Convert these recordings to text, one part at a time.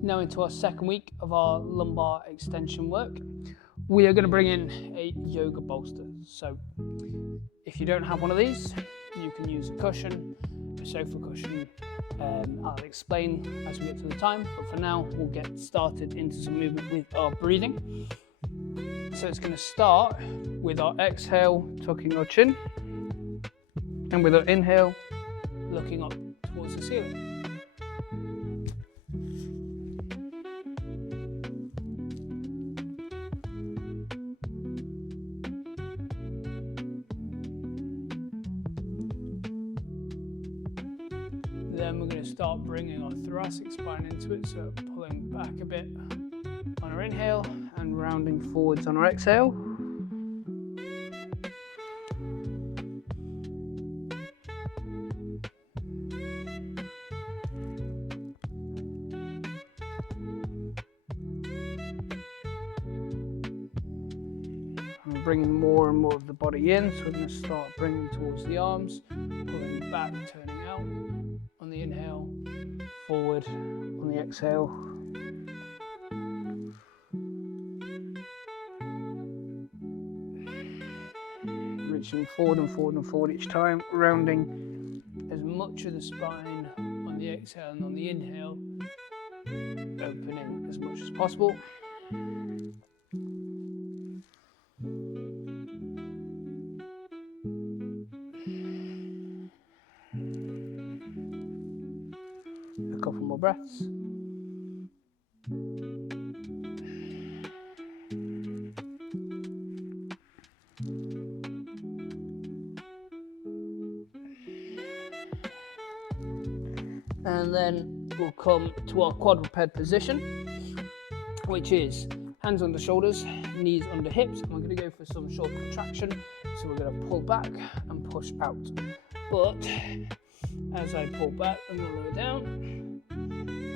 Now into our second week of our lumbar extension work. We are going to bring in a yoga bolster. So if you don't have one of these, you can use a cushion, a sofa cushion. I'll explain as we get to the time, but for now we'll get started into some movement with our breathing. So it's going to start with our exhale, tucking our chin, and with our inhale, looking up towards the ceiling. Then we're going to start bringing our thoracic spine into it, so pulling back a bit on our inhale and rounding forwards on our exhale. And bringing more and more of the body in, so we're going to start bringing towards the arms, pulling back, turning out on the inhale, forward on the exhale. Reaching forward and forward and forward each time, rounding as much of the spine on the exhale and on the inhale, opening as much as possible. A couple more breaths. And then we'll come to our quadruped position, which is hands under shoulders, knees under hips, and we're going to go for some short contraction. So we're going to pull back and push out. But as I pull back, I'm going to lower down,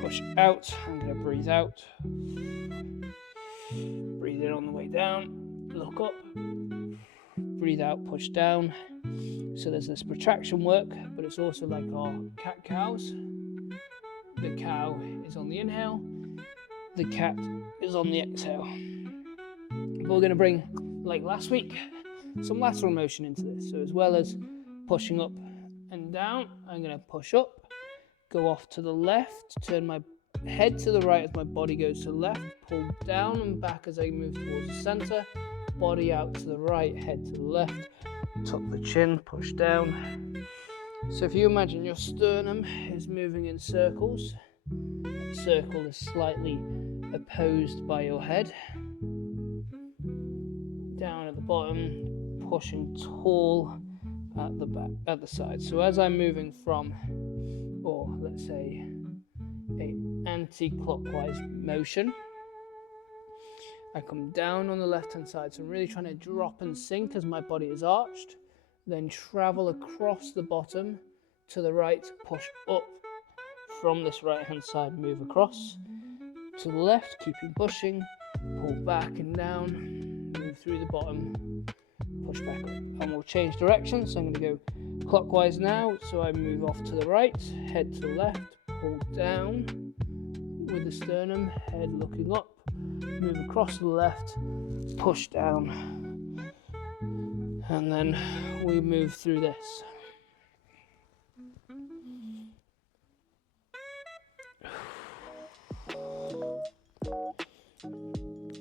push out, I'm going to breathe out, breathe in on the way down, look up, breathe out, push down. So there's this protraction work, but it's also like our cat-cows. The cow is on the inhale, the cat is on the exhale. But we're going to bring, like last week, some lateral motion into this. So as well as pushing up and down, I'm going to push up, go off to the left, turn my head to the right as my body goes to the left, pull down and back as I move towards the center, body out to the right, head to the left, tuck the chin, push down. So if you imagine your sternum is moving in circles, that circle is slightly opposed by your head. Down at the bottom, pushing tall at the back, at the side. So as I'm moving from, or let's say, an anti-clockwise motion, I come down on the left-hand side. So I'm really trying to drop and sink as my body is arched. Then travel across the bottom to the right, push up from this right-hand side, move across to the left, keeping pushing, pull back and down, move through the bottom, push back up. And we'll change direction, so I'm going to go clockwise now, so I move off to the right, head to the left, pull down with the sternum, head looking up, move across to the left, push down. And then we move through this.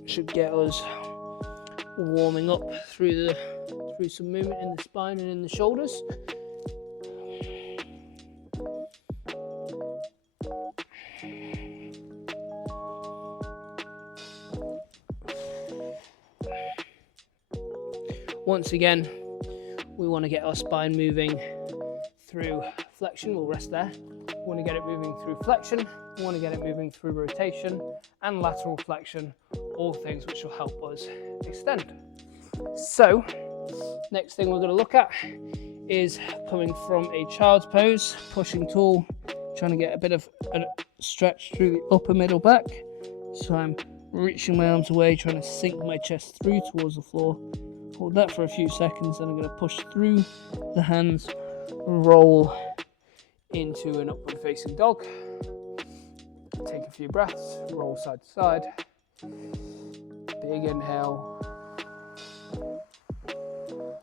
Should get us warming up through some movement in the spine and in the shoulders. Once again, we want to get our spine moving through flexion. We'll rest there. We want to get it moving through flexion. We want to get it moving through rotation and lateral flexion, all things which will help us extend. So, next thing we're going to look at is coming from a child's pose, pushing tall, trying to get a bit of a stretch through the upper middle back. So I'm reaching my arms away, trying to sink my chest through towards the floor. Hold that for a few seconds, then I'm going to push through the hands, roll into an upward facing dog. take a few breaths, roll side to side. Big inhale,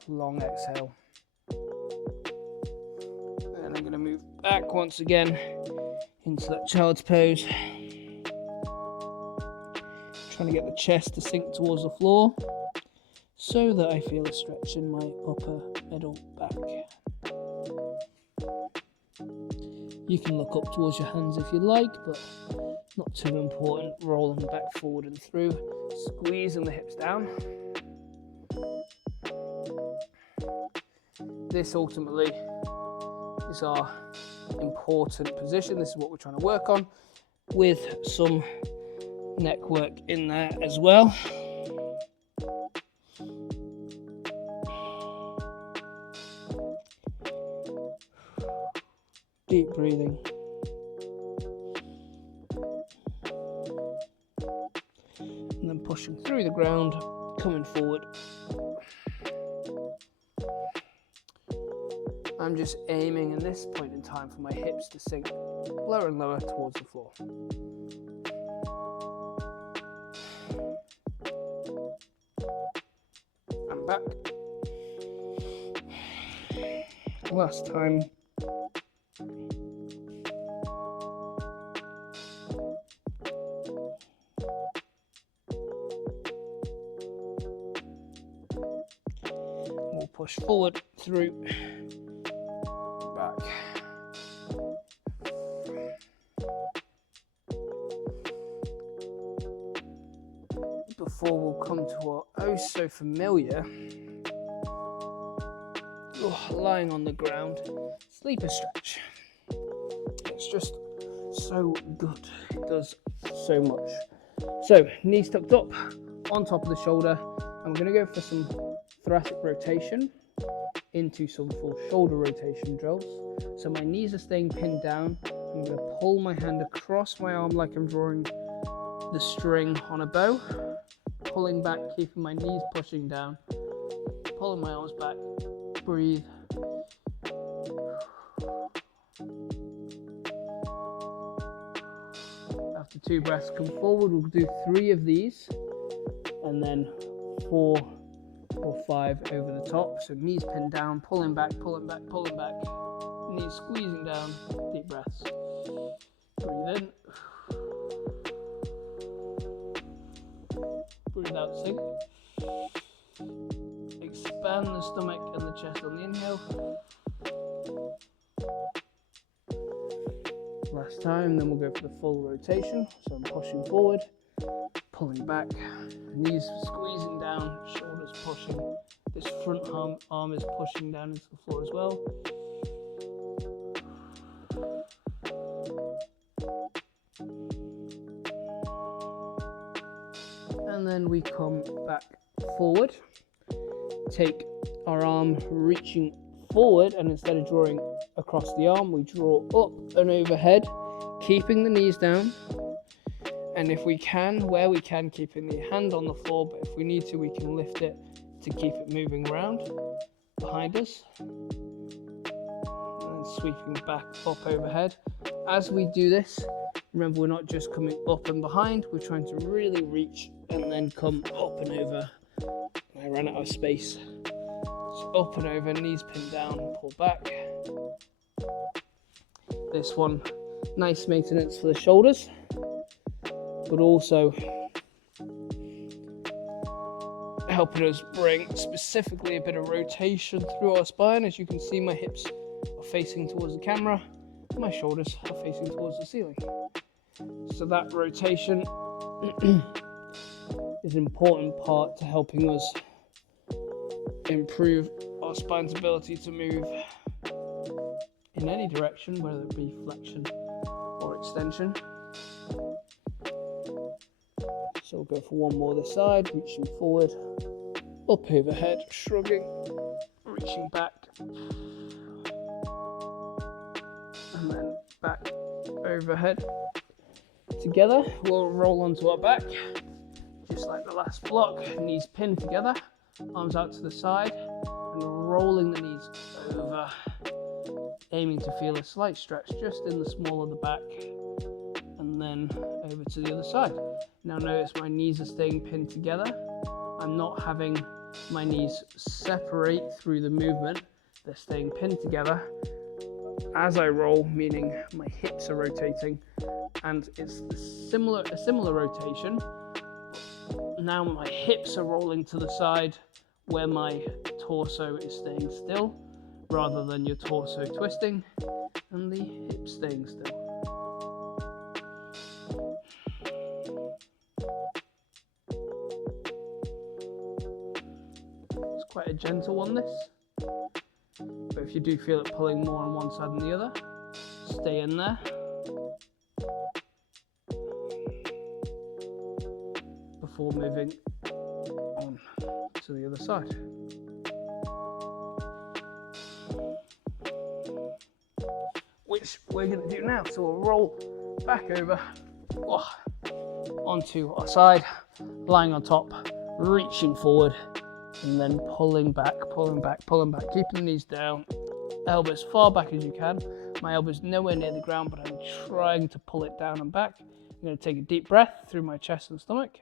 long exhale. And I'm going to move back once again into that child's pose. Trying to get the chest to sink towards the floor so that I feel a stretch in my upper middle back. You can look up towards your hands if you like, but not too important. Rolling the back forward and through, squeezing the hips down. This ultimately is our important position. This is what we're trying to work on, with some neck work in there as well. Deep breathing. And then pushing through the ground, coming forward. I'm just aiming at this point in time for my hips to sink lower and lower towards the floor. And back. Last time. We'll push forward, through, back. Before we'll come to our oh so familiar lying on the ground sleeper stretch. It's just so good. It does so much. So knees tucked up on top of the shoulder. I'm going to go for some thoracic rotation into some full shoulder rotation drills. So my knees are staying pinned down. I'm going to pull my hand across my arm like I'm drawing the string on a bow, pulling back, keeping my knees pushing down, pulling my arms back. Breathe. After 2 breaths, come forward. We'll do 3 of these, and then 4 or 5 over the top. So knees pinned down, pulling back, pulling back, pulling back. Knees squeezing down. Deep breaths. Breathe in. Breathe out, sink. Expand the stomach and the chest on the inhale. Last time, then we'll go for the full rotation. So I'm pushing forward, pulling back, knees squeezing down, shoulders pushing. This front arm is pushing down into the floor as well. And then we come back forward. Take our arm reaching forward, and instead of drawing across the arm, we draw up and overhead, keeping the knees down. And if we can, where we can, keeping the hand on the floor, but if we need to, we can lift it to keep it moving around behind us. And then sweeping back up overhead. As we do this, remember, we're not just coming up and behind, we're trying to really reach and then come up and over. I ran out of space. So up and over, knees pinned down, pull back. This one, nice maintenance for the shoulders, but also helping us bring specifically a bit of rotation through our spine. As you can see, my hips are facing towards the camera, my shoulders are facing towards the ceiling. So that rotation is an important part to helping us improve our spine's ability to move in any direction, whether it be flexion or extension. So we'll go for one more this side, reaching forward, up overhead, shrugging, reaching back, and then back overhead. Together, we'll roll onto our back, just like the last block, knees pinned together, arms out to the side, and rolling the knees over, aiming to feel a slight stretch just in the small of the back, and then over to the other side. Now notice my knees are staying pinned together. I'm not having my knees separate through the movement. They're staying pinned together as I roll, meaning my hips are rotating, and it's a similar rotation. Now my hips are rolling to the side where my torso is staying still, rather than your torso twisting and the hips staying still. It's quite a gentle one, this, but if you do feel it pulling more on one side than the other, stay in there. Before moving on to the other side. Which we're going to do now. So we'll roll back over onto our side, lying on top, reaching forward, and then pulling back, keeping the knees down, elbows far back as you can. My elbow's nowhere near the ground, but I'm trying to pull it down and back. I'm going to take a deep breath through my chest and stomach.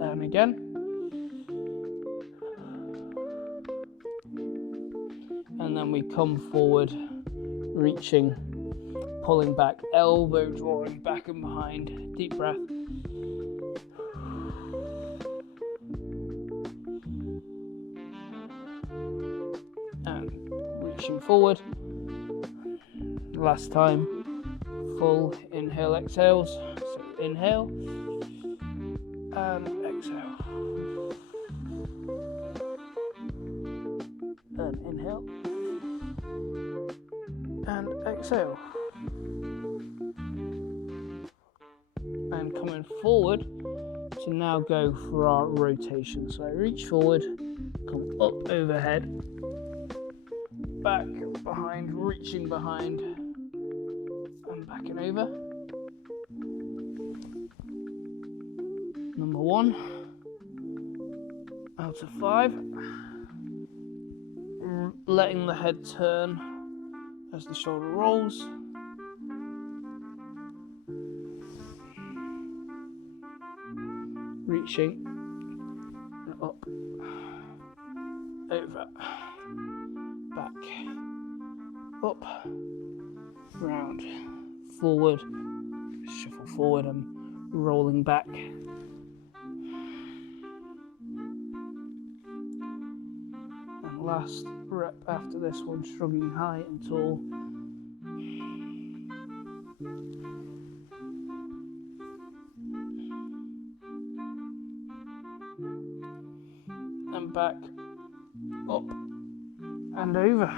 And again. And then we come forward, reaching, pulling back, elbow drawing back and behind. Deep breath. And reaching forward. Last time. Full inhale, exhales. So inhale and exhale. And inhale and exhale. And coming forward to now go for our rotation. So I reach forward, come up overhead, back behind, reaching behind, and back and over. Number 1 out of 5. Letting the head turn as the shoulder rolls. Reaching up, over, back, up, round, forward, shuffle forward and rolling back. And last rep after this one, shrugging high and tall. And back, up, and over.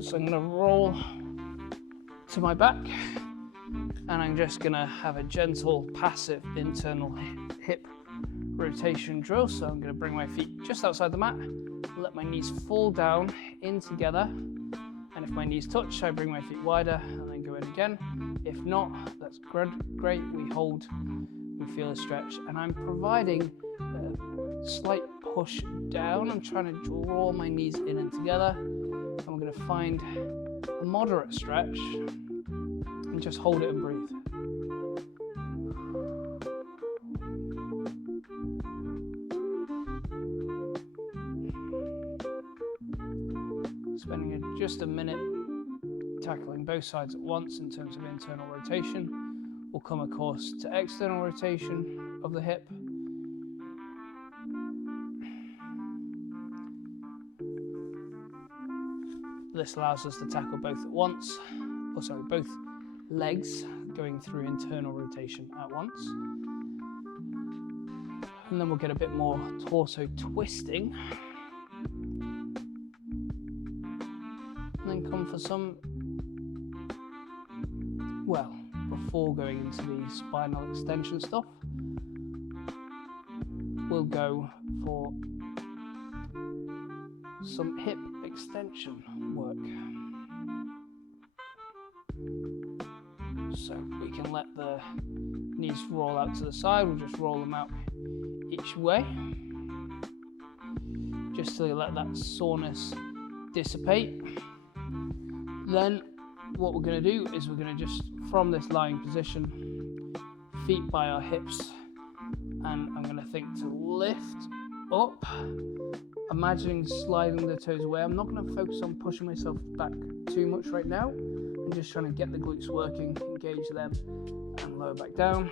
So I'm going to roll to my back, and I'm just going to have a gentle, passive internal hip rotation drill. So I'm going to bring my feet just outside the mat, let my knees fall down in together, and if my knees touch, I bring my feet wider and then go in again. If not, that's great. We hold, we feel a stretch, and I'm providing a slight push down. I'm trying to draw my knees in and together. I'm going to find a moderate stretch and just hold it and breathe. Spending just a minute tackling both sides at once in terms of internal rotation. We'll come, of course, to external rotation of the hip. This allows us to tackle both at once, both legs going through internal rotation at once. And then we'll get a bit more torso twisting. And then come for some, before going into the spinal extension stuff, we'll go for some hip extension work. So we can let the knees roll out to the side. We'll just roll them out each way, just to let that soreness dissipate. Then what we're going to do is we're going to just, from this lying position, feet by our hips, and I'm going to think to lift up, imagining sliding the toes away. I'm not going to focus on pushing myself back too much right now. I'm just trying to get the glutes working, engage them, and lower back down.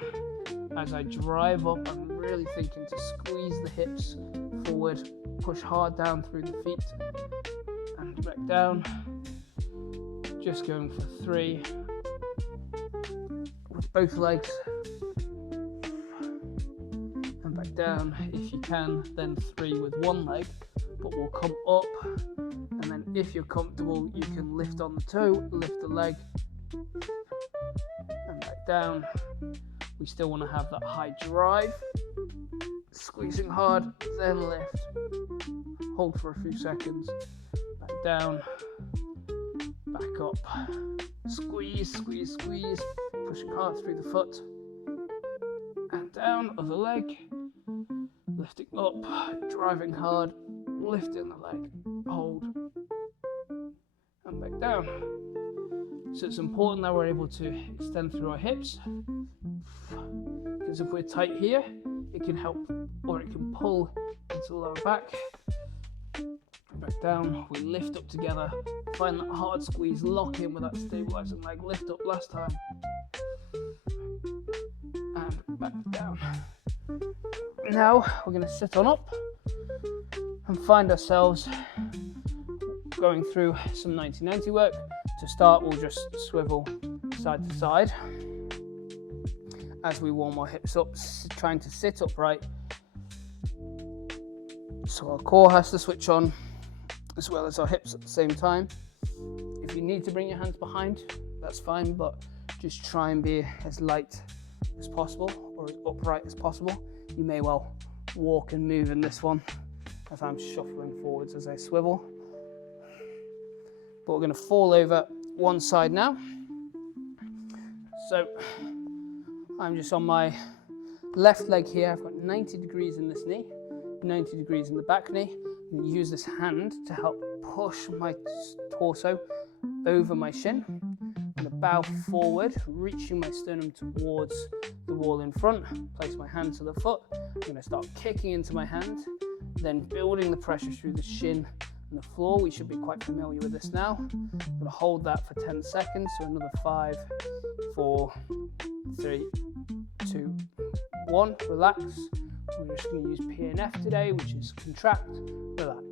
As I drive up, I'm really thinking to squeeze the hips forward, push hard down through the feet, and back down. Just going for 3 with both legs, and back down. If you can, then 3 with one leg, but we'll come up, and then if you're comfortable, you can lift on the toe, lift the leg, and back down. We still want to have that high drive, squeezing hard, then lift, hold for a few seconds, back down, back up, squeeze, squeeze, squeeze, pushing hard through the foot, and down, other leg, lifting up, driving hard, lifting the leg, hold, and back down. So it's important that we're able to extend through our hips, because if we're tight here, it can help, or it can pull into the lower back. Back down, we lift up together, find that hard squeeze, lock in with that stabilizing leg, lift up last time, and back down. Now we're going to sit on up and find ourselves going through some 90-90 work. To start, we'll just swivel side to side as we warm our hips up, trying to sit upright. So our core has to switch on as well as our hips at the same time. If you need to bring your hands behind, that's fine, but just try and be as light as possible or as upright as possible. You may well walk and move in this one as I'm shuffling forwards as I swivel. But we're going to fall over one side now. So I'm just on my left leg here. I've got 90 degrees in this knee, 90 degrees in the back knee. I'm going to use this hand to help push my torso over my shin. I'm going to bow forward, reaching my sternum towards the wall in front. Place my hand to the foot. I'm going to start kicking into my hand, then building the pressure through the shin and the floor. We should be quite familiar with this now. I'm going to hold that for 10 seconds. So another 5, 4, 3, 2, 1. Relax. We're just going to use PNF today, which is contract, relax.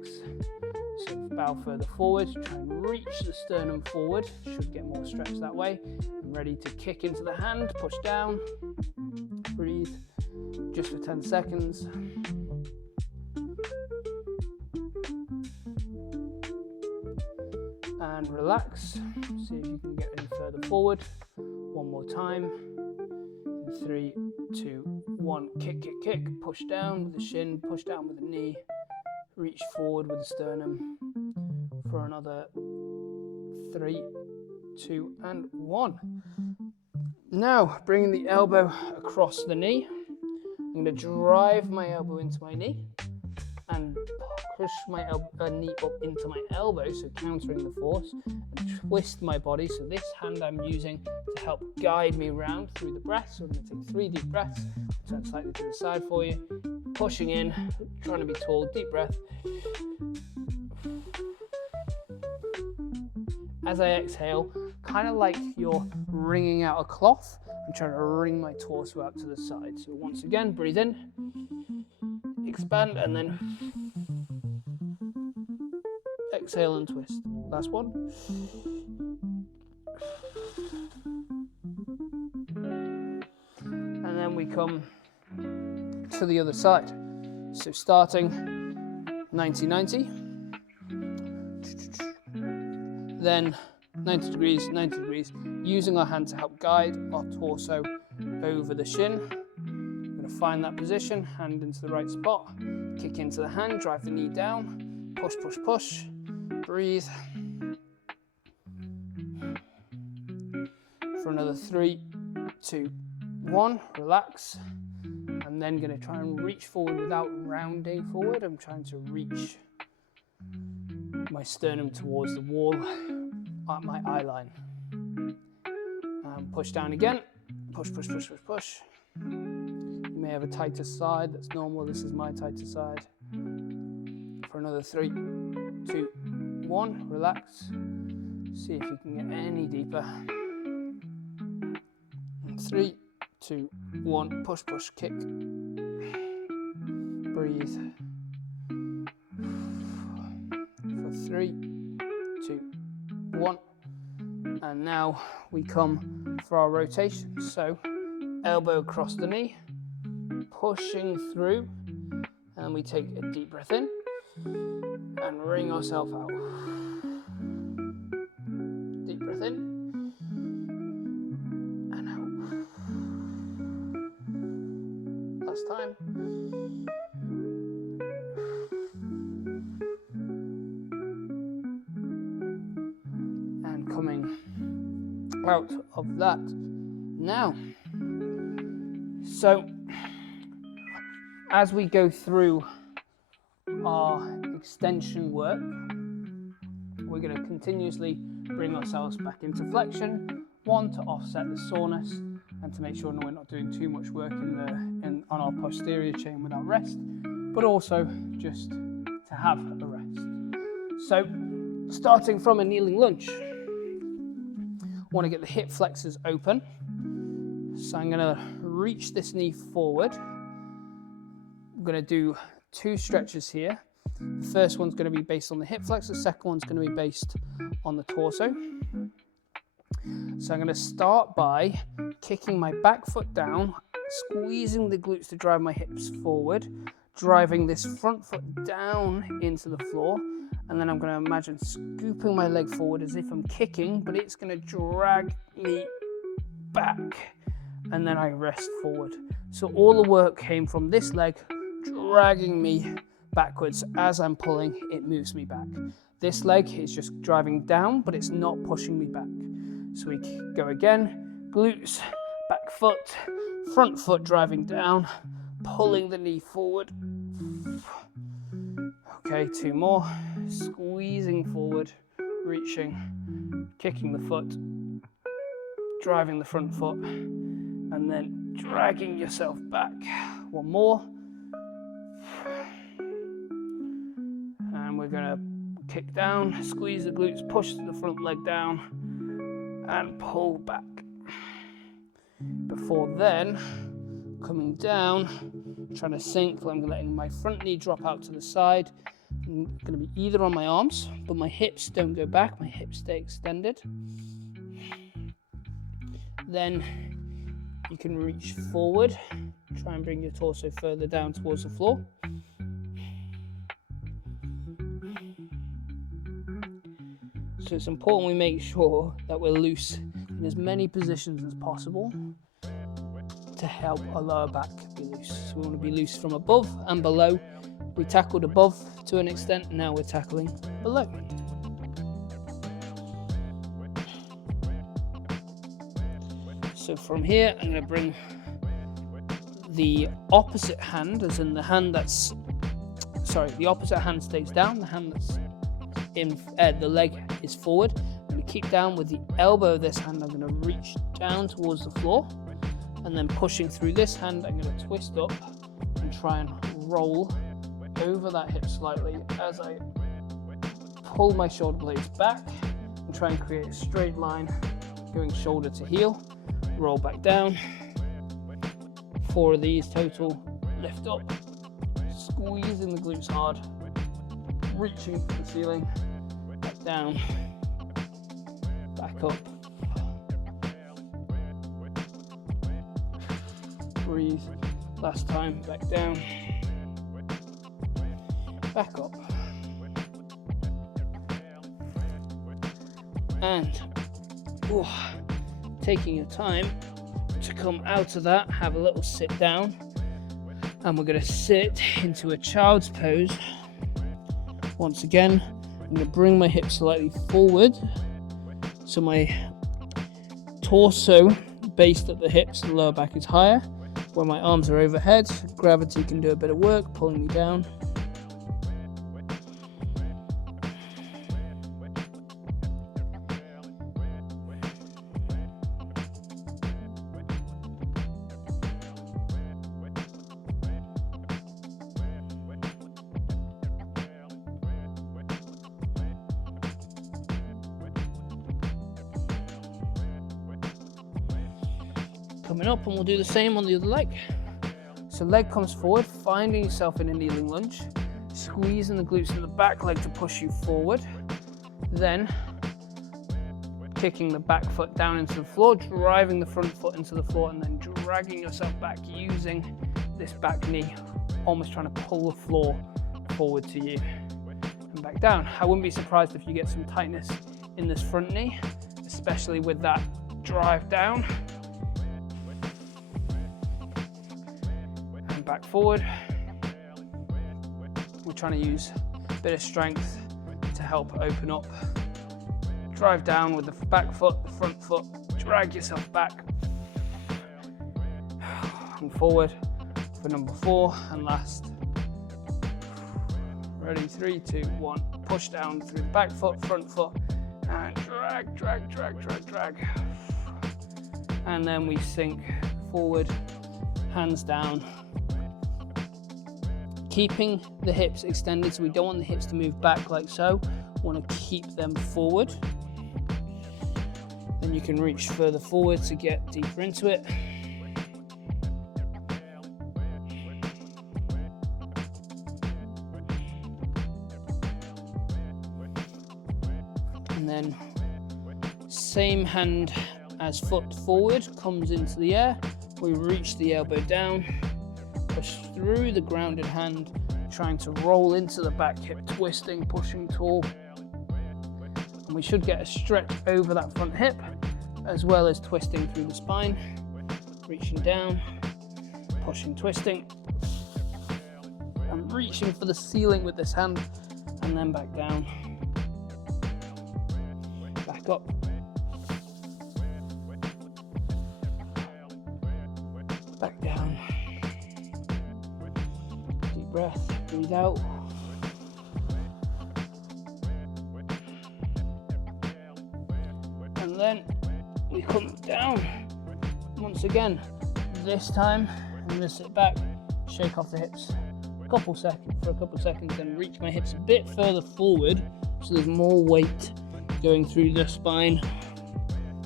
So bow further forward, try and reach the sternum forward. Should get more stretch that way. I'm ready to kick into the hand, push down, breathe, just for 10 seconds. And relax. See if you can get any further forward. One more time. 3, 2, 1. Kick, kick, kick. Push down with the shin, push down with the knee. Reach forward with the sternum for another 3, 2, and 1. Now, bringing the elbow across the knee. I'm going to drive my elbow into my knee and push my knee up into my elbow, so countering the force, and twist my body. So this hand I'm using to help guide me around through the breath. So I'm going to take 3 deep breaths, turn slightly to the side for you, pushing in, trying to be tall, deep breath. As I exhale, kind of like you're wringing out a cloth, I'm trying to wring my torso out to the side. So once again, breathe in, expand, and then exhale and twist. Last one. And then we come to the other side. So starting 90-90. Then 90 degrees, using our hand to help guide our torso over the shin. I'm going to find that position, hand into the right spot, kick into the hand, drive the knee down, push, push, push, breathe. For another 3, 2, 1, relax. I'm then going to try and reach forward without rounding forward. I'm trying to reach my sternum towards the wall, at my eye line. Push down again. Push, push, push, push, push. You may have a tighter side. That's normal. This is my tighter side. For another 3, 2, 1. Relax. See if you can get any deeper. 3, 2, 1. Push, push, kick. Breathe. For 3, 2, 1. And now we come for our rotation. So elbow across the knee, pushing through, and we take a deep breath in and wring ourselves out. Deep breath in and out. Last time. And coming out of that now. So as we go through our extension work, we're going to continuously bring ourselves back into flexion, one, to offset the soreness and to make sure we're not doing too much work on our posterior chain without rest, but also just to have a rest. So starting from a kneeling lunge, want to get the hip flexors open. So I'm going to reach this knee forward. I'm going to do 2 stretches here. The first one's going to be based on the hip flexors, the second one's going to be based on the torso. So I'm going to start by kicking my back foot down, squeezing the glutes to drive my hips forward, driving this front foot down into the floor, and then I'm going to imagine scooping my leg forward as if I'm kicking, but it's going to drag me back, and then I rest forward. So all the work came from this leg dragging me backwards. As I'm pulling, it moves me back. This leg is just driving down, but it's not pushing me back. So we go again, glutes, back foot, front foot driving down, pulling the knee forward. Okay, 2 more, squeezing forward, reaching, kicking the foot, driving the front foot, and then dragging yourself back. 1 more. And we're gonna kick down, squeeze the glutes, push the front leg down, and pull back. Before then, coming down, trying to sink, I'm letting my front knee drop out to the side. I'm going to be either on my arms, but my hips don't go back, my hips stay extended. Then you can reach forward, try and bring your torso further down towards the floor. So it's important we make sure that we're loose in as many positions as possible to help our lower back be loose. So we want to be loose from above and below. We tackled above to an extent, now we're tackling below. So from here, I'm going to bring the opposite hand, as in the hand that's, the opposite hand stays down, the hand that's in, the leg is forward. I'm going to keep down with the elbow of this hand. I'm going to reach down towards the floor, and then pushing through this hand, I'm going to twist up and try and roll over that hip slightly as I pull my shoulder blades back and try and create a straight line going shoulder to heel. Roll back down. 4 of these total. Lift up, squeezing the glutes hard, reaching for the ceiling, back down, back up. Breathe. Last time, back down, back up. And taking your time to come out of that, have a little sit down, and we're going to sit into a child's pose. Once again, I'm going to bring my hips slightly forward so my torso based at the hips, the lower back is higher. When my arms are overhead, gravity can do a bit of work, pulling me down. coming up, and we'll do the same on the other leg. So leg comes forward, finding yourself in a kneeling lunge, squeezing the glutes in the back leg to push you forward, then kicking the back foot down into the floor, driving the front foot into the floor, and then dragging yourself back using this back knee, almost trying to pull the floor forward to you and back down. I wouldn't be surprised if you get some tightness in this front knee, especially with that drive down. And back forward. We're trying to use a bit of strength to help open up. Drive down with the back foot, the front foot, drag yourself back and forward for number 4 and last. Ready, 3, 2, 1. Push down through the back foot, front foot, and drag, drag, drag, drag, drag. And then we sink forward, hands down. Keeping the hips extended, so we don't want the hips to move back like so. We want to keep them forward. Then you can reach further forward to get deeper into it. And then same hand as foot forward comes into the air. We reach the elbow down, push through the grounded hand, trying to roll into the back hip, twisting, pushing tall. And we should get a stretch over that front hip, as well as twisting through the spine, reaching down, pushing, twisting, and reaching for the ceiling with this hand, and then back down, back up, back down. Deep breath, breathe out. And then we come down once again. This time I'm going to sit back, shake off the hips for a couple seconds, and reach my hips a bit further forward so there's more weight going through the spine,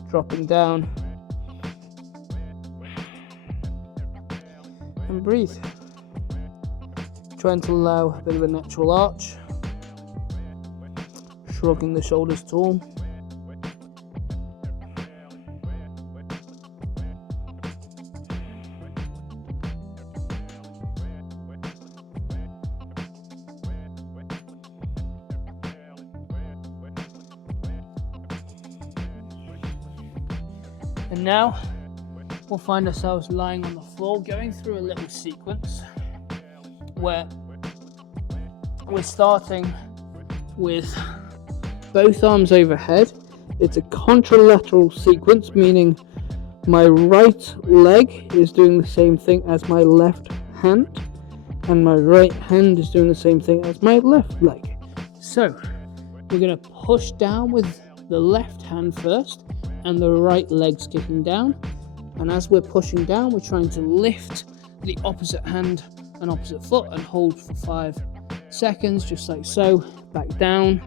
dropping down, and breathe. Trying to allow a bit of a natural arch, shrugging the shoulders tall. And now we'll find ourselves lying on the floor, going through a little sequence where we're starting with both arms overhead. It's a contralateral sequence, meaning my right leg is doing the same thing as my left hand, and my right hand is doing the same thing as my left leg. So we're going to push down with the left hand first, and the right leg's kicking down. And as we're pushing down, we're trying to lift the opposite hand and opposite foot and hold for 5 seconds, just like so. Back down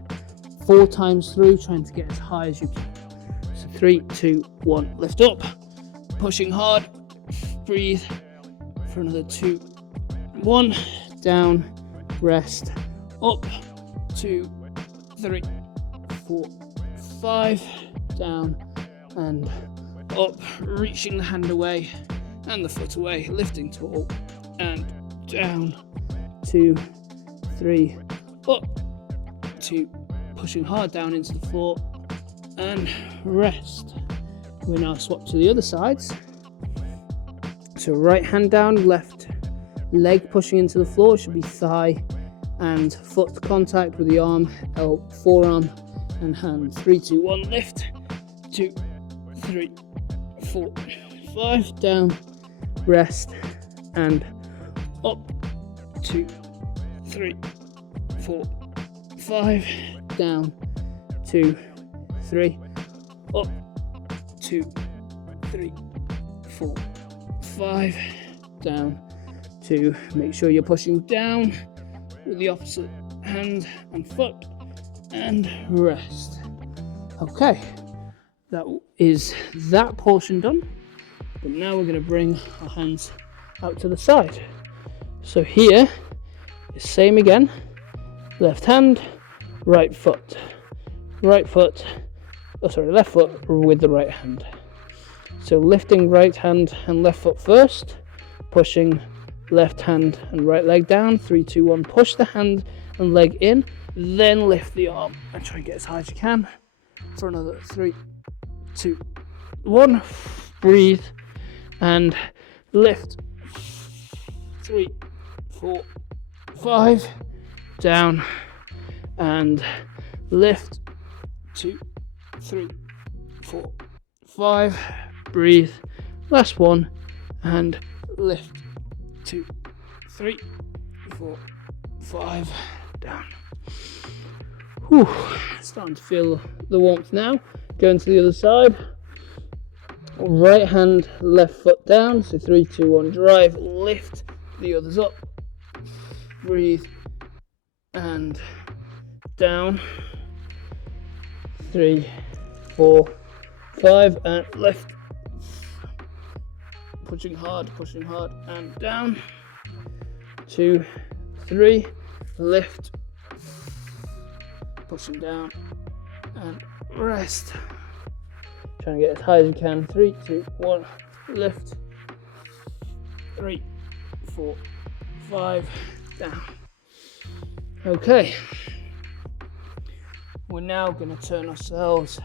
4 times through, trying to get as high as you can. So 3, 2, 1, lift up, pushing hard, breathe for another 2, 1, down, rest, up, 2, 3, 4, 5, down, and up, reaching the hand away and the foot away, lifting tall, and down, 2, 3, up, 2, pushing hard down into the floor, and rest. We now swap to the other sides. So right hand down, left leg pushing into the floor. It should be thigh and foot contact with the arm, forearm and hand. 3, 2, 1, lift, 2, 3, 4, 5, down, rest, and up, 2, 3, 4, 5, down, 2, 3, up, 2, 3, 4, 5, down, 2. Make sure you're pushing down with the opposite hand and foot, and rest. Okay, that is that portion done. But now we're going to bring our hands out to the side. So here is same again. Left hand, right foot. Left foot with the right hand. So lifting right hand and left foot first, pushing left hand and right leg down. 3, 2, 1. Push the hand and leg in, then lift the arm and try and get as high as you can for another 3, 2, 1. Breathe and lift. 3, 4, 5. Down and lift. 2, 3, 4, 5. Breathe. Last one and lift. 2, 3, 4, 5. Down. Whew. Starting to feel the warmth now. Going to the other side. Right hand, left foot down. So 3, 2, 1. Drive. Lift the others up. Breathe. And down. 3, 4, 5. And lift. Pushing hard, and down. 2, 3. Lift. Pushing down and rest. Trying to get as high as you can. 3, 2, 1. Lift. 3, 4, 5. Down. Okay. We're now going to turn ourselves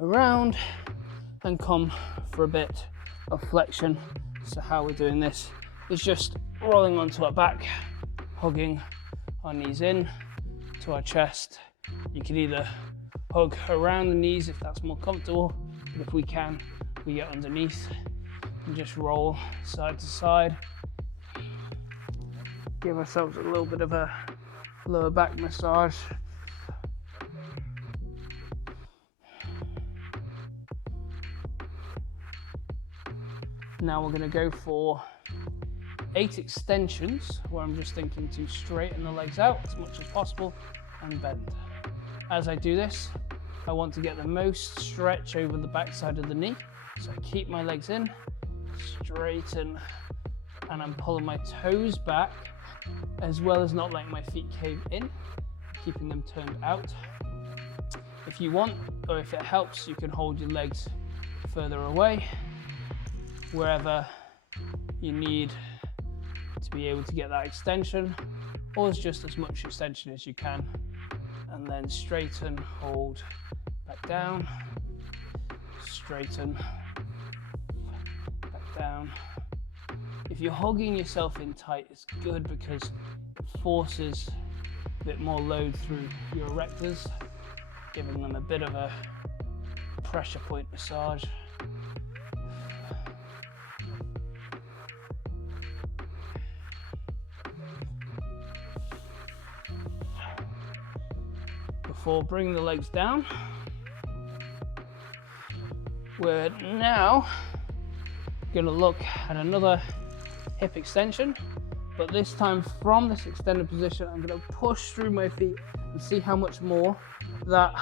around and come for a bit of flexion. So how we're doing this is just rolling onto our back, hugging our knees in to our chest. You can either hug around the knees if that's more comfortable, but if we can, we get underneath and just roll side to side. Give ourselves a little bit of a lower back massage. Now we're going to go for 8 extensions, where I'm just thinking to straighten the legs out as much as possible and bend. As I do this, I want to get the most stretch over the back side of the knee. So I keep my legs in, straighten, and I'm pulling my toes back, as well as not letting my feet cave in, keeping them turned out. If you want, or if it helps, you can hold your legs further away, wherever you need to be able to get that extension, or just as much extension as you can. And then straighten, hold, back down, straighten, back down. If you're hugging yourself in tight, it's good because it forces a bit more load through your erectors, giving them a bit of a pressure point massage. Before bringing the legs down, we're now going to look at another hip extension, but this time from this extended position, I'm going to push through my feet and see how much more that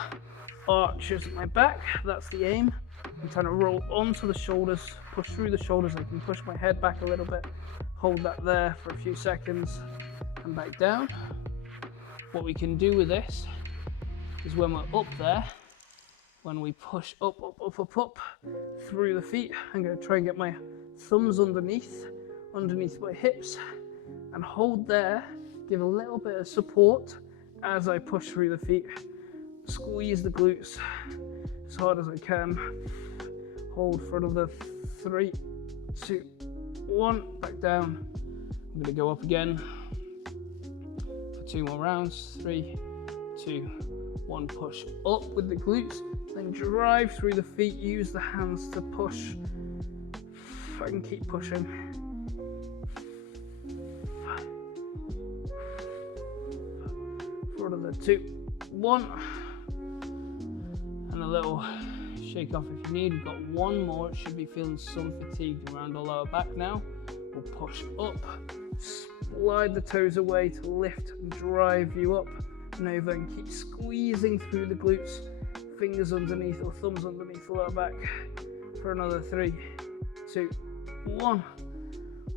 arches my back. That's the aim. I'm trying to roll onto the shoulders, push through the shoulders. I can push my head back a little bit, hold that there for a few seconds and back down. What we can do with this is when we're up there, when we push up through the feet, I'm going to try and get my thumbs underneath my hips and hold there, give a little bit of support as I push through the feet. Squeeze the glutes as hard as I can. Hold for another 3, 2, 1, back down. I'm going to go up again for 2 more rounds. 3, 2, 1, push up with the glutes, then drive through the feet, use the hands to push and keep pushing. For another 2, 1, and a little shake off if you need. We've got 1 more. It should be feeling some fatigue around the lower back now. We'll push up, slide the toes away to lift and drive you up and over, and keep squeezing through the glutes, fingers underneath or thumbs underneath the lower back for another 3, 2, 1.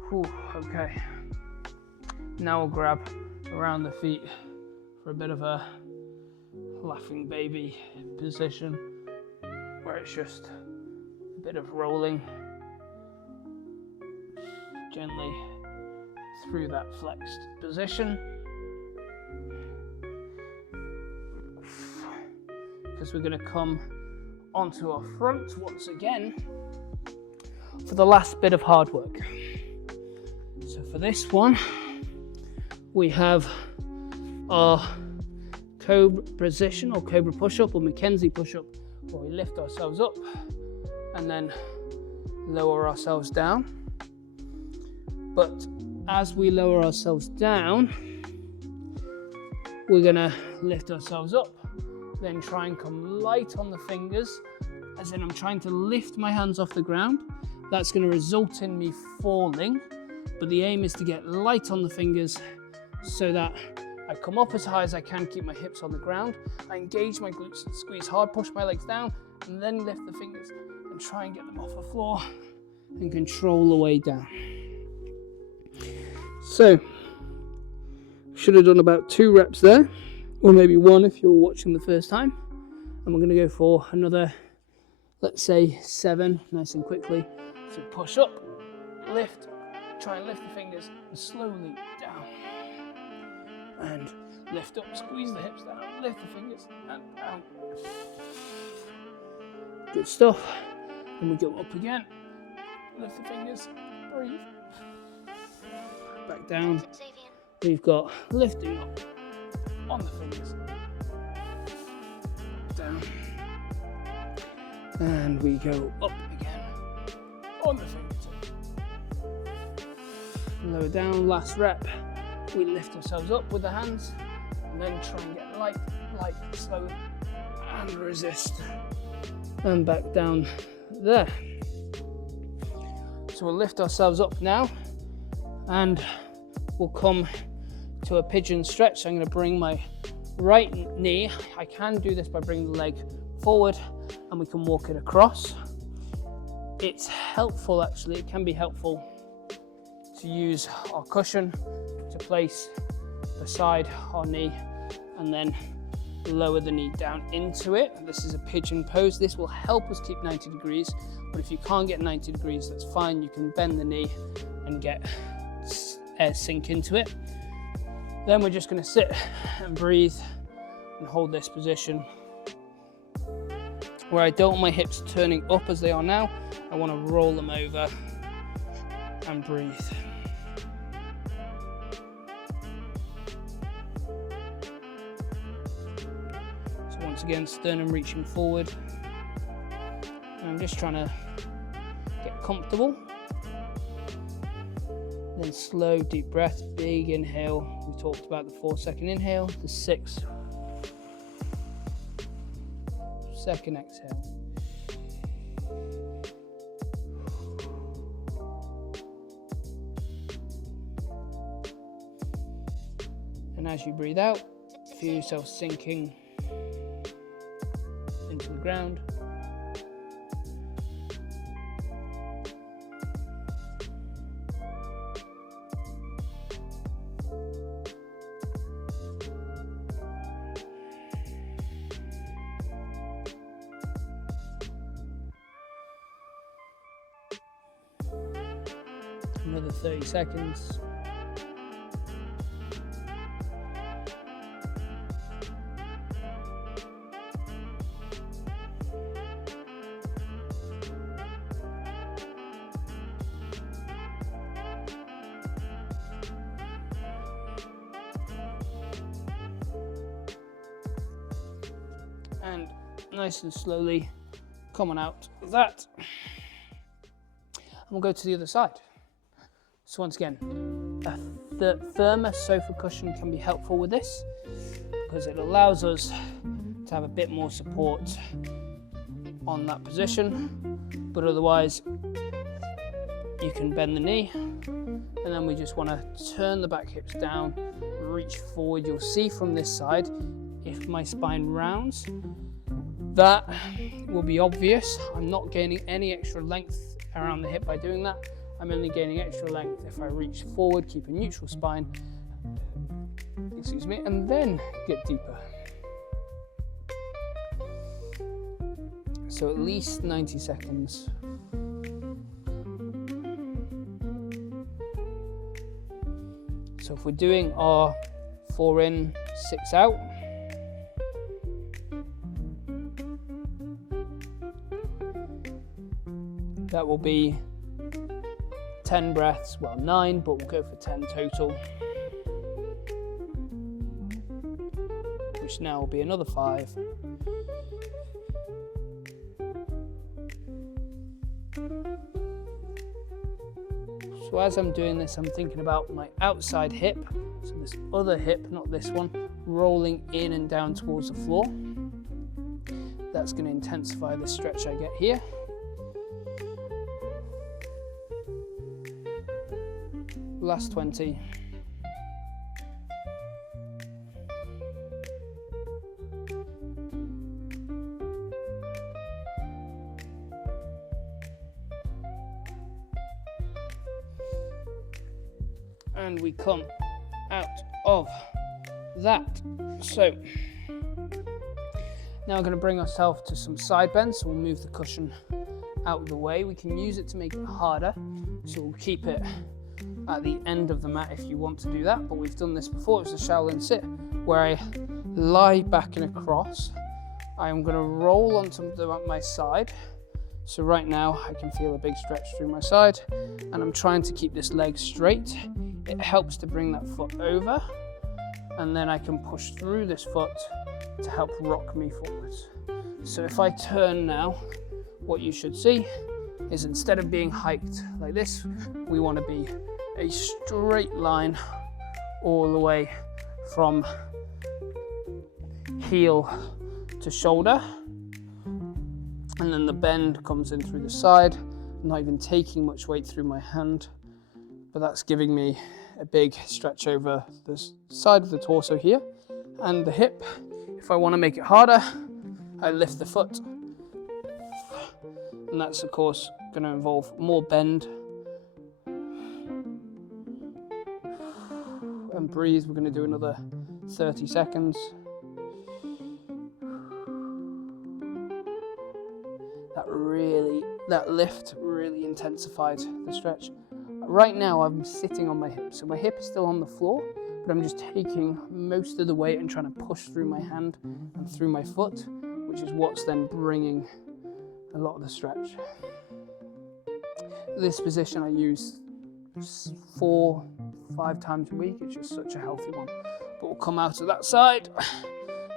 Whew, okay. Now we'll grab around the feet for a bit of a laughing baby position, where it's just a bit of rolling gently through that flexed position, because we're going to come onto our front once again for the last bit of hard work. So for this one, we have our cobra position or cobra push-up or Mackenzie push-up, where we lift ourselves up and then lower ourselves down. But as we lower ourselves down, we're gonna lift ourselves up, then try and come light on the fingers, as in I'm trying to lift my hands off the ground. That's gonna result in me falling, but the aim is to get light on the fingers so that I come up as high as I can, keep my hips on the ground, I engage my glutes and squeeze hard, push my legs down, and then lift the fingers and try and get them off the floor and control the way down. So, should have done about 2 reps there, or maybe 1 if you're watching the first time. And we're going to go for another, let's say 7, nice and quickly. So push up, lift, try and lift the fingers, and slowly down. And lift up, squeeze the hips down, lift the fingers, and down. Good stuff. And we go up again, lift the fingers, breathe. Back down. We've got lifting up on the fingers, down, and we go up again on the fingertips. Lower down, last rep. We lift ourselves up with the hands and then try and get light, slow, and resist. And back down there. So we'll lift ourselves up now and we'll come to a pigeon stretch. So I'm going to bring my right knee. I can do this by bringing the leg forward and we can walk it across. It's helpful, actually, it can be helpful to use our cushion to place beside our knee and then lower the knee down into it. This is a pigeon pose. This will help us keep 90 degrees, but if you can't get 90 degrees, that's fine. You can bend the knee and get air sink into it. Then we're just going to sit and breathe and hold this position where I don't want my hips turning up as they are now. I want to roll them over and breathe. So once again, sternum reaching forward. And I'm just trying to get comfortable. Then slow, deep breath, big inhale. We talked about the 4-second inhale, the 6-second exhale. And as you breathe out, feel yourself sinking into the ground. Another 30 seconds. And nice and slowly coming out of that. And we'll go to the other side. So once again, the firmer sofa cushion can be helpful with this because it allows us to have a bit more support on that position, but otherwise you can bend the knee and then we just want to turn the back hips down, reach forward. You'll see from this side, if my spine rounds, that will be obvious. I'm not gaining any extra length around the hip by doing that. I'm only gaining extra length if I reach forward, keep a neutral spine, excuse me, and then get deeper. So at least 90 seconds. So if we're doing our 4 in, 6 out, that will be 10 breaths, well 9, but we'll go for 10 total, which now will be another 5. So as I'm doing this, I'm thinking about my outside hip, so this other hip, not this one, rolling in and down towards the floor. That's going to intensify the stretch I get here. Last 20. And we come out of that. So now we're going to bring ourselves to some side bends. So we'll move the cushion out of the way. We can use it to make it harder. So we'll keep it at the end of the mat if you want to do that. But we've done this before. It's a Shaolin sit where I lie back and across. I'm going to roll onto my side. So right now I can feel a big stretch through my side, and I'm trying to keep this leg straight. It helps to bring that foot over, and then I can push through this foot to help rock me forwards. So if I turn now, what you should see is instead of being hiked like this, we want to be a straight line all the way from heel to shoulder. And then the bend comes in through the side. I'm not even taking much weight through my hand, but that's giving me a big stretch over the side of the torso here and the hip. If I want to make it harder, I lift the foot. And that's of course going to involve more bend. And breathe. We're going to do another 30 seconds. That lift really intensified the stretch. Right now I'm sitting on my hip, so my hip is still on the floor, but I'm just taking most of the weight and trying to push through my hand and through my foot, which is what's then bringing a lot of the stretch. This position I use 4-5 times a week. It's just such a healthy one. But we'll come out of that side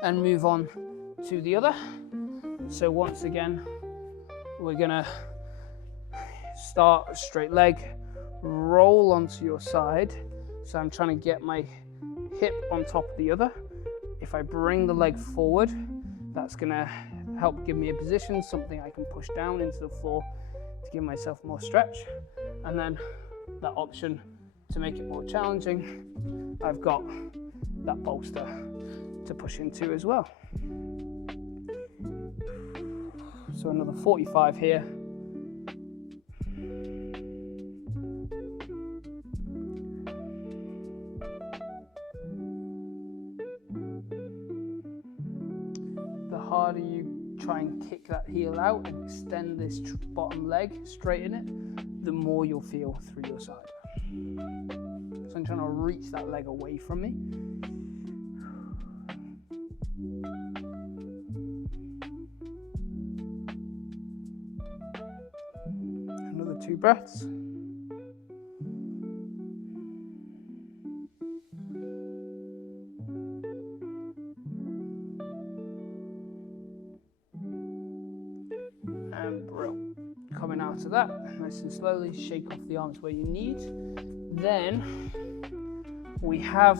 and move on to the other. So once again, we're gonna start a straight leg, roll onto your side. So I'm trying to get my hip on top of the other. If I bring the leg forward, that's gonna help give me a position, something I can push down into the floor to give myself more stretch. And then that option to make it more challenging, I've got that bolster to push into as well. So another 45 here. The harder you try and kick that heel out and extend this bottom leg, straighten it, the more you'll feel through your side. So I'm trying to reach that leg away from me. Another 2 breaths. And bro, coming out of that, nice and slowly, shake off the arms where you need. Then we have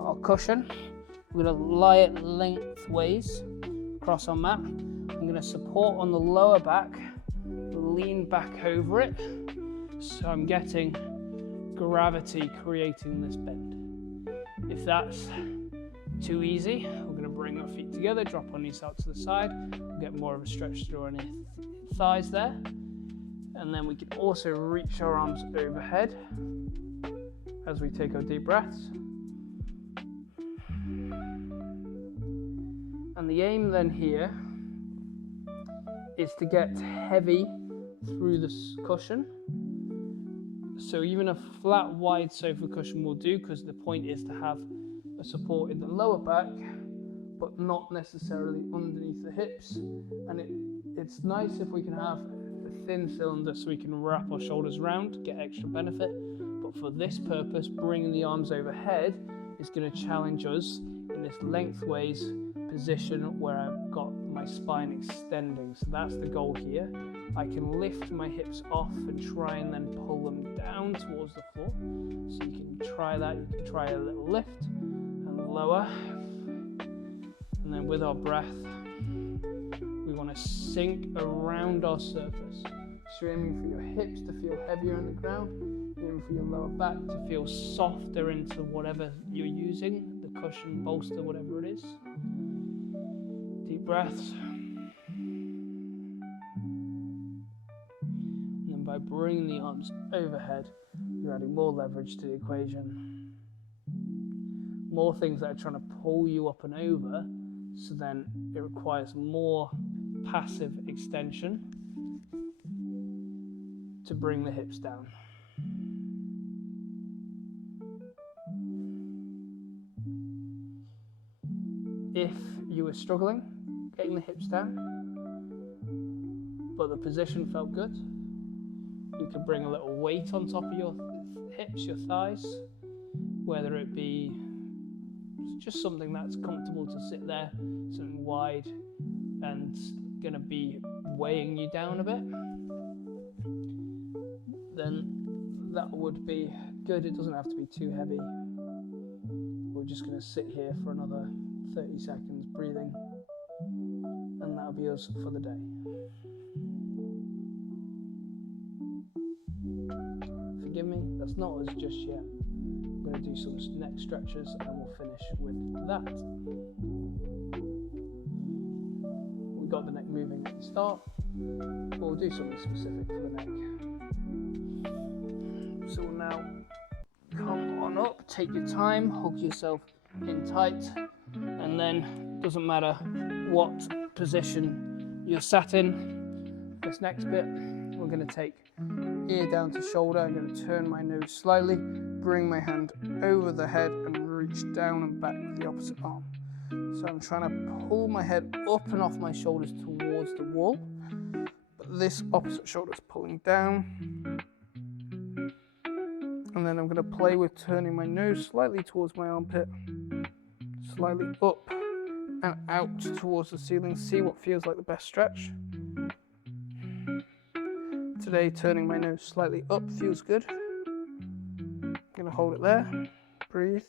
our cushion. We're going to lie it lengthways across our mat. I'm going to support on the lower back, lean back over it. So I'm getting gravity creating this bend. If that's too easy, we're going to bring our feet together, drop our knees out to the side, we'll get more of a stretch through our thighs there. And then we can also reach our arms overhead as we take our deep breaths. And the aim then here is to get heavy through the cushion. So even a flat, wide sofa cushion will do, because the point is to have a support in the lower back, but not necessarily underneath the hips. And it's nice if we can have a thin cylinder so we can wrap our shoulders around, get extra benefit. But for this purpose, bringing the arms overhead is going to challenge us in this lengthways position where I've got my spine extending. So that's the goal here. I can lift my hips off and try and then pull them down towards the floor. So you can try that. You can try a little lift and lower. And then with our breath, we want to sink around our surface. So you're aiming for your hips to feel heavier on the ground. You're aiming for your lower back to feel softer into whatever you're using, the cushion, bolster, whatever it is. Deep breaths. And then by bringing the arms overhead, you're adding more leverage to the equation. More things that are trying to pull you up and over, so then it requires more passive extension to bring the hips down. If you were struggling getting the hips down, but the position felt good, you could bring a little weight on top of your hips, your thighs, whether it be just something that's comfortable to sit there, something wide and going to be weighing you down a bit, then that would be good. It doesn't have to be too heavy. We're just going to sit here for another 30 seconds breathing, and that'll be us for the day. Forgive me, that's not us just yet. I'm going to do some neck stretches and we'll finish with that. We got the neck moving at the start, but we'll do something specific for the neck. So we'll now come on up, take your time, hug yourself in tight, and then doesn't matter what position you're sat in. This next bit, we're going to take ear down to shoulder. I'm going to turn my nose slightly, bring my hand over the head and reach down and back with the opposite arm. So I'm trying to pull my head up and off my shoulders towards the wall, but this opposite shoulder is pulling down. And then I'm going to play with turning my nose slightly towards my armpit, slightly up and out towards the ceiling. See what feels like the best stretch. Today, turning my nose slightly up feels good. I'm going to hold it there. Breathe.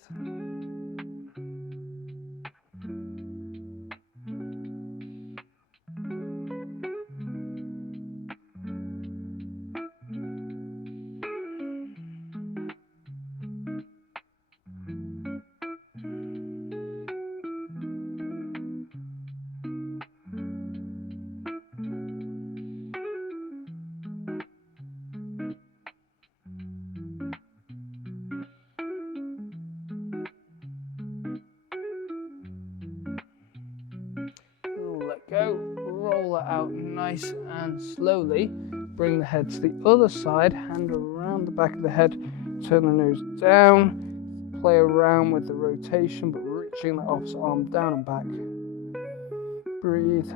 Let go, roll it out nice and slowly. Bring the head to the other side, hand around the back of the head, turn the nose down, play around with the rotation, but reaching the opposite arm down and back. Breathe.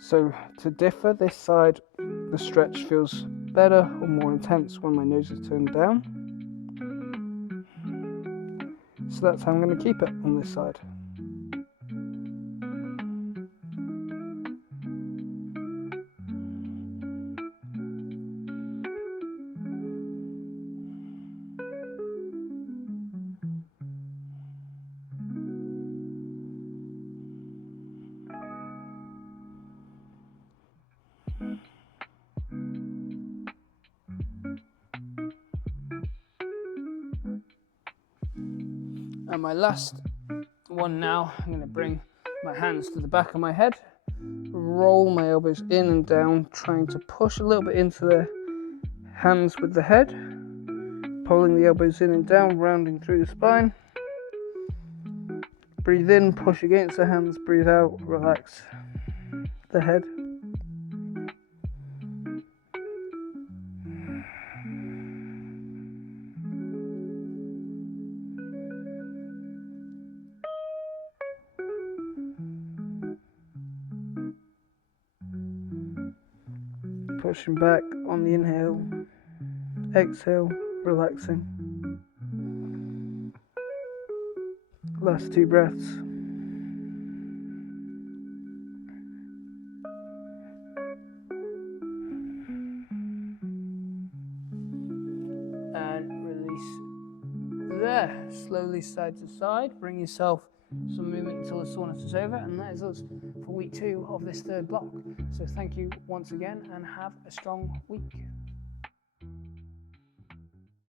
So to differ, this side, the stretch feels better or more intense when my nose is turned down. So that's how I'm going to keep it on this side. And my last one now, I'm going to bring my hands to the back of my head, roll my elbows in and down, trying to push a little bit into the hands with the head, pulling the elbows in and down, rounding through the spine. Breathe in, push against the hands, breathe out, relax the head. Pushing back on the inhale, exhale, relaxing. Last 2 breaths. And release there. Slowly side to side. Bring yourself some movement until the soreness is over. And that is us for week 2 of this 3rd block. So thank you once again and have a strong week.